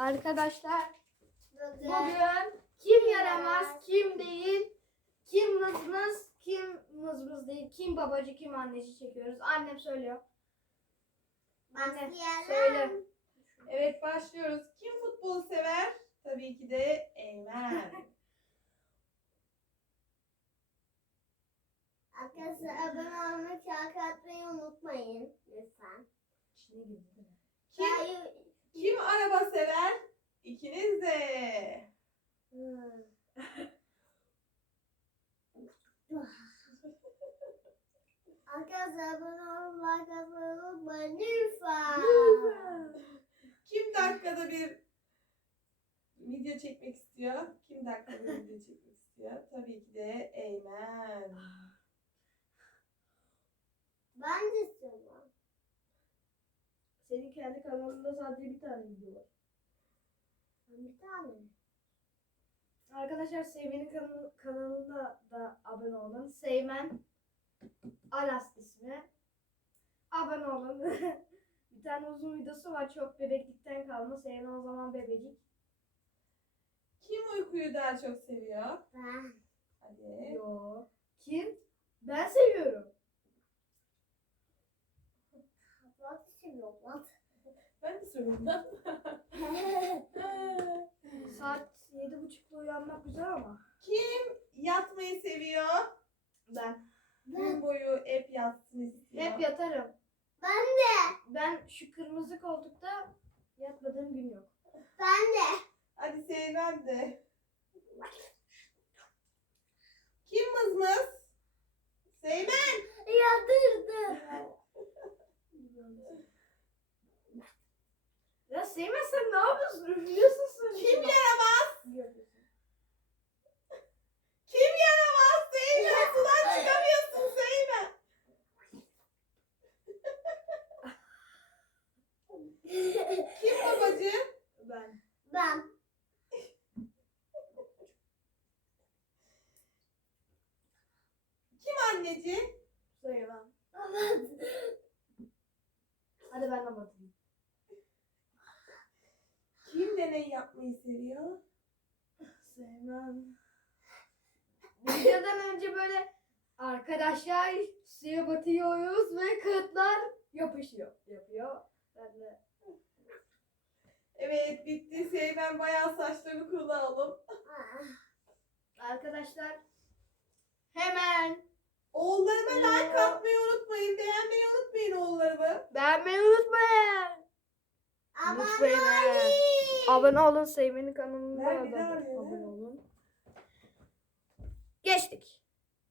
Arkadaşlar Bugün kim yaramaz, kim değil, kim mızmız, kim mızmız değil, kim babacı, kim anneci çekiyoruz. Annem söylüyor. Anne söyle. Evet başlıyoruz. Kim futbol sever? Tabii ki de Eymen. Arkadaşlar abone olmayı, şarkı atmayı unutmayın. Lütfen. Değil mi? Kim, Hayır. kim araba sever? İkiniz de. Arkadaşlar like atmayı unutmayın. Lütfen. Kim dakikada bir video çekmek istiyor? Kim dakikada bir video çekmek istiyor? Tabii ki de Eymen. Ben de istiyorum. Senin kendi kanalında sadece bir tane video var. Bir tane. Arkadaşlar Seymen'in kanal, kanalına da abone olun. Seymen Alas ismi. Abone olun. bir tane uzun videosu var. Çok bebeklikten kalma. Seymen o zaman bebecik. Kim uykuyu daha çok seviyor? Ben. Hadi. Yo. Kim? Ben seviyorum. İstiyorum. Bak. Ben de soruyorum. uyanmak güzel ama. Kim yatmayı seviyor? Ben. Gün boyu hep yatsın istiyor. Hep yatarım. Ben de. Ben şu kırmızı koltukta yatmadığım gün yok. Ben de. Hadi Seymen de. Kim mızmız? Seymen. Yatırdım. Ya Seymen sen ne yapıyorsun? Üflüyorsun sen. Kim yaramaz? Yapıyorsun. Kim yaramaz? Seymen sudan çıkamıyorsun Seymen. Kim babacı? Ben. ben. Kim anneci? Seymen. Evet. Hadi ben de batayım. Kim deney yapmayı seviyor? Sevmem. Videodan önce böyle arkadaşlar suya batıyoruz ve kağıtlar yapışıyor. Yapıyor. Ben de Evet bitti. Seymen bayağı saçlarını kullanalım. arkadaşlar hemen Oğullarıma like atmayı unutmayın. Beğenmeyi unutmayın oğullarımı. beğenmeyi unutmayın. Abone Unutmayın, he. olun. Abone olun Seymen'in kanalına Ben da bir daha arıyorum, abone olun. Geçtik.